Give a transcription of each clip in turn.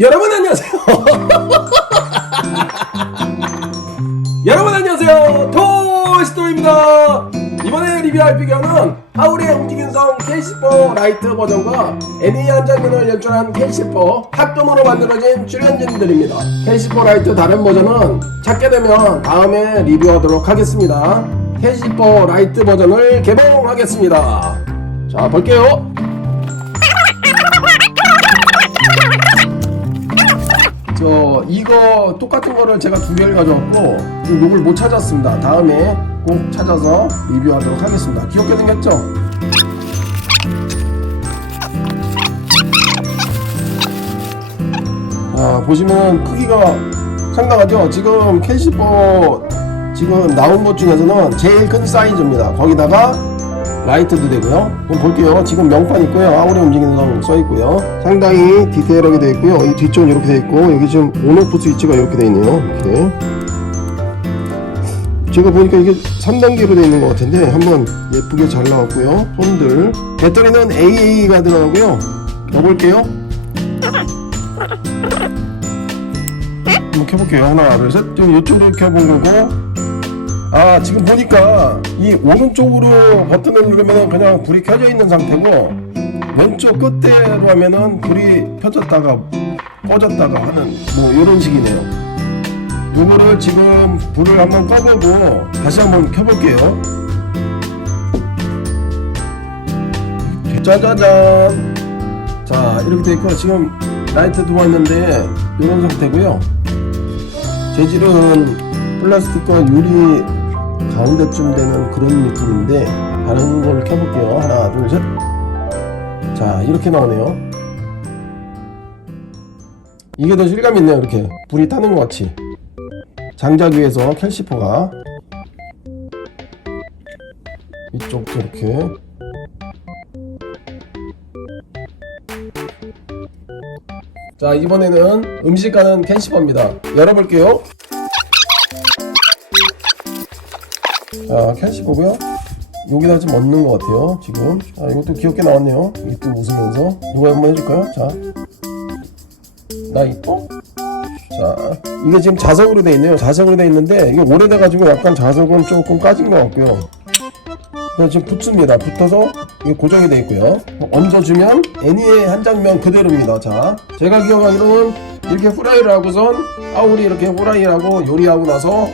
여러분 안녕하세요. 여러분 안녕하세요. 토시토입니다. 이번에 리뷰할 피규어는 하울의 움직이는 성 K10 라이트 버전과 애니 한 장면을 연출한 K10 합금으로 만들어진 출연진들입니다. K10 라이트 다른 버전은 찾게 되면 다음에 리뷰하도록 하겠습니다. K10 라이트 버전을 개봉하겠습니다. 자 볼게요. 이거 똑같은 거를 제가 두 개를 가져왔고 요걸 못 찾았습니다. 다음에 꼭 찾아서 리뷰하도록 하겠습니다. 귀엽게 생겼죠? 자 보시면 크기가 상당하죠? 지금 캐시퍼 지금 나온 것 중에서는 제일 큰 사이즈입니다. 거기다가 라이트도 되고요. 그럼 볼게요. 지금 명판 있고요. 아우리 움직이는 성써 있고요. 상당히 디테일하게 되어 있고요. 이 뒤쪽은 이렇게 되어 있고 여기 지금 온오프 스위치가 이렇게 되어 있네요. 이렇게. 제가 보니까 이게 3단계로 되어 있는 것 같은데 한번 예쁘게 잘 나왔고요. 손들. 배터리는 AA가 들어가고요. 넣어볼게요. 한번 켜볼게요. 하나, 둘, 셋. 지금 이쪽으로 켜본 거고 아 지금 보니까 이 오른쪽으로 버튼을 누르면 그냥 불이 켜져 있는 상태고 왼쪽 끝대로 하면은 불이 켜졌다가 꺼졌다가 하는 뭐 이런 식이네요. 요거를 지금 불을 한번 꺼보고 다시 한번 켜볼게요. 짜자잔. 자 이렇게 돼 있고 지금 라이트 들어왔는데 이런 상태고요. 재질은 플라스틱과 유리 가운데쯤 되는 그런 느낌인데 다른 걸 켜볼게요. 하나 둘셋자 이렇게 나오네요. 이게 더 실감 있네요 이렇게. 불이 타는 것 같이. 장작 위에서 캘시퍼가 이쪽도 이렇게. 자 이번에는 음식 가는 캔시퍼입니다. 열어볼게요 자, 캔시보고요. 여기다 좀 얹는 것 같아요. 지금. 아, 이것도 귀엽게 나왔네요. 이것도 웃으면서. 이거 한번 해줄까요? 자. 나 이뻐? 자, 이게 지금 자석으로 돼 있네요. 자석으로 돼 있는데, 이게 오래돼가지고 약간 자석은 조금 까진 것 같고요. 지금 붙습니다. 붙어서 이게 고정이 돼 있고요. 얹어주면 애니의 한 장면 그대로입니다. 자, 제가 기억하기로는 이렇게 후라이를 하고선 아우리 이렇게 후라이를 하고 요리하고 나서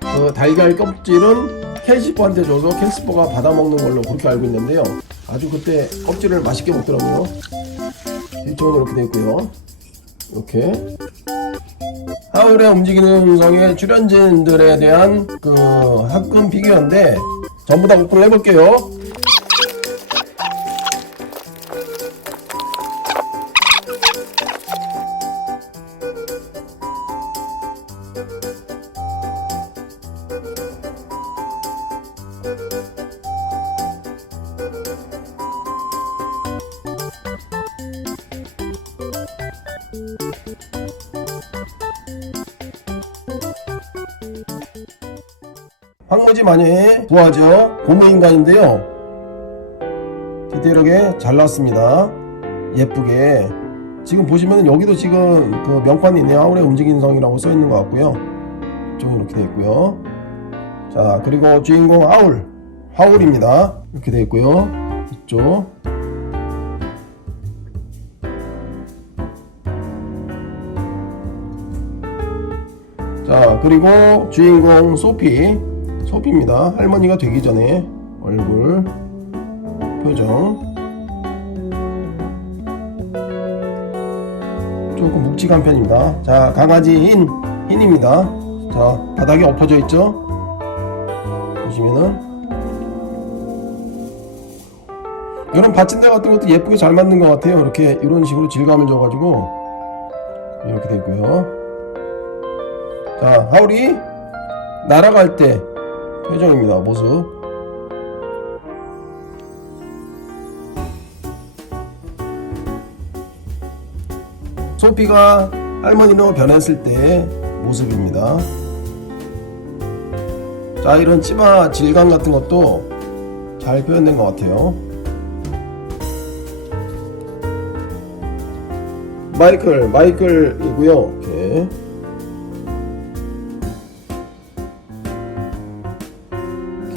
그 달걀 껍질은 캔시퍼한테 줘서 캔시퍼가 받아먹는 걸로 그렇게 알고 있는데요. 아주 그때 껍질을 맛있게 먹더라고요. 뒤쪽은 이렇게 되어 있고요. 이렇게 하울의 움직이는 음성의 출연진들에 대한 그 합금 피규어인데 전부 다 오픈을 해볼게요. 황무지 마녀의 부하죠. 고무인간인데요. 디테일하게 잘 나왔습니다. 예쁘게. 지금 보시면 여기도 지금 그 명판이 있네요. 하울의 움직이는 성이라고 써 있는 것 같고요. 좀 이렇게 되어 있고요. 자, 그리고 주인공 하울. 하울입니다. 이렇게 되어 있고요. 이쪽. 자, 그리고 주인공 소피. 소피입니다. 할머니가 되기 전에 얼굴, 표정. 조금 묵직한 편입니다. 자, 강아지 흰, 흰입니다. 자, 바닥에 엎어져 있죠? 보시면은. 이런 받침대 같은 것도 예쁘게 잘 만든 것 같아요. 이렇게, 이런 식으로 질감을 줘가지고. 이렇게 되고요. 자, 하울이 날아갈 때 표정입니다. 모습. 소피가 할머니로 변했을 때 모습입니다. 자, 이런 치마 질감 같은 것도 잘 표현된 것 같아요. 마이클 마이클이고요 이렇게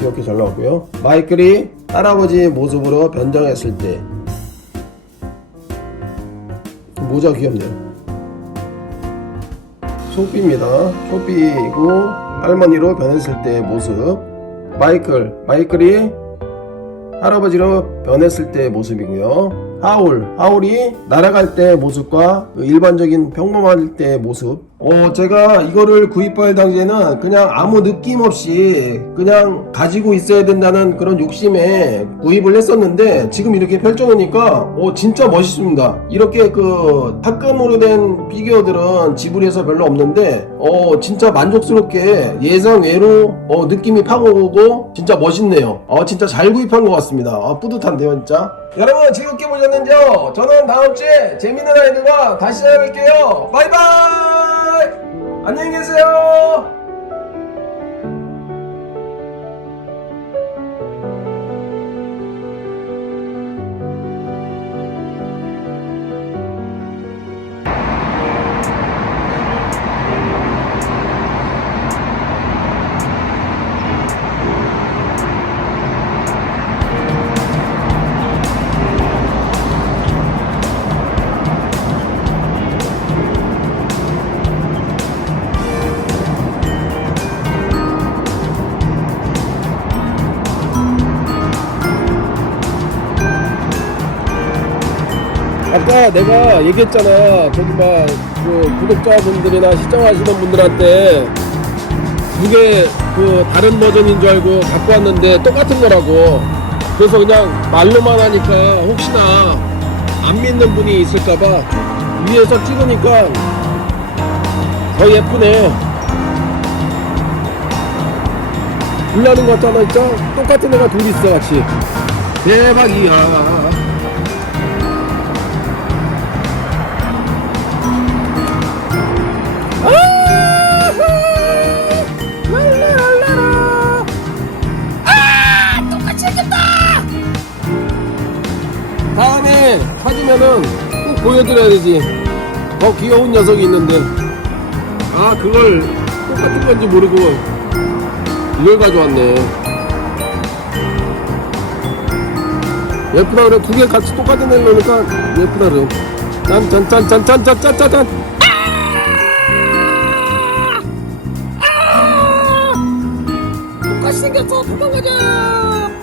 귀엽게 잘 나왔고요. 마이클이 할아버지 모습으로 변장했을 때. 모자 귀엽네요. 소피입니다. 소피이고 할머니로 변했을 때의 모습. 마이클 마이클이 할아버지로 변했을 때의 모습이고요. 하울, 하울이 날아갈 때의 모습과 그 일반적인 평범할 때의 모습. 어, 제가 이거를 구입할 당시에는 그냥 아무 느낌 없이 그냥 가지고 있어야 된다는 그런 욕심에 구입을 했었는데 지금 이렇게 펼쳐놓으니까 어, 진짜 멋있습니다. 이렇게 그 탁금으로 된 피규어들은 지브리에서 별로 없는데 어, 진짜 만족스럽게 예상 외로 어, 느낌이 팍 오고 진짜 멋있네요. 어, 진짜 잘 구입한 것 같습니다. 아, 뿌듯한데요, 진짜. 여러분 즐겁게 보셨는지요? 저는 다음 주에 재밌는 아이들과 다시 찾아뵐게요. 바이바이! 안녕히 계세요! 아까 내가 얘기했잖아. 저기 막, 그, 구독자분들이나 시청하시는 분들한테 그게 그 다른 버전인 줄 알고 갖고 왔는데 똑같은 거라고. 그래서 그냥 말로만 하니까 혹시나 안 믿는 분이 있을까봐 위에서 찍으니까 더 예쁘네. 불나는 거 같잖아, 진짜. 똑같은 애가 둘이 있어, 같이. 대박이야. 꼭 보여드려야 되지. 더 귀여운 녀석이 있는데. 아, 그걸 똑같은 건지 모르고 이걸 가져왔네. 예쁘다 그래. 두 개 같이 똑같은 애 놓으니까 예쁘다 그래. 짠짠짠짠짠짠짠짠. 똑같이 생겼어 도망가자